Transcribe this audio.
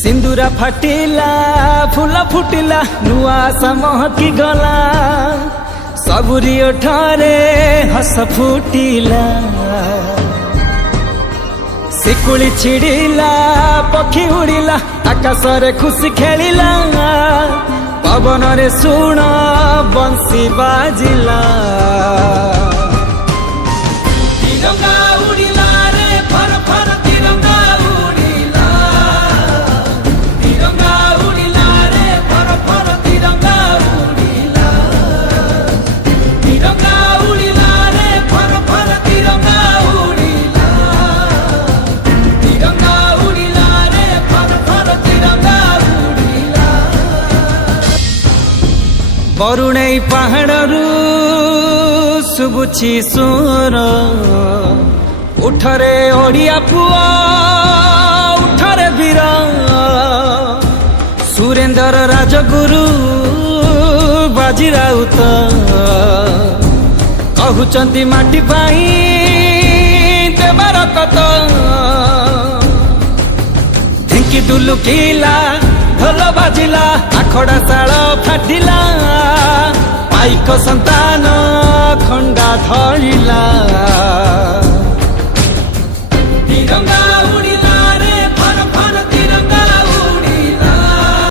सिंदूरा फाटिला फूल फुटिला नुआ समहकी गला सबुरी ओठरे हस फुटिला शिकुली छिड़िला पक्षी उड़िला आकाशरे खुशी खेलिला पवन रे सुण बंसी बाजिला तिरंगा उड़िला रे फर फर तिरंगा उड़िला तिरंगा उड़िला रे फर फर तिरंगा उड़िला तिरंगा उड़िला रे फर फर तिरंगा उड़िला तिरंगा उड़िला रे फर फर तिरंगा उड़िला बरुणै पहाड़रू शुभुछि स्वर उठरे ओडिया पुआ उठरे वीर सुरेंद्र राजगुरु बाजी राउत कहउचंती माटी पाई देवार कत ढिंकी दुलुकिला ढोल बाजिला आखड़ा शाल फाटिला पाइक संतान खंडा धरिला।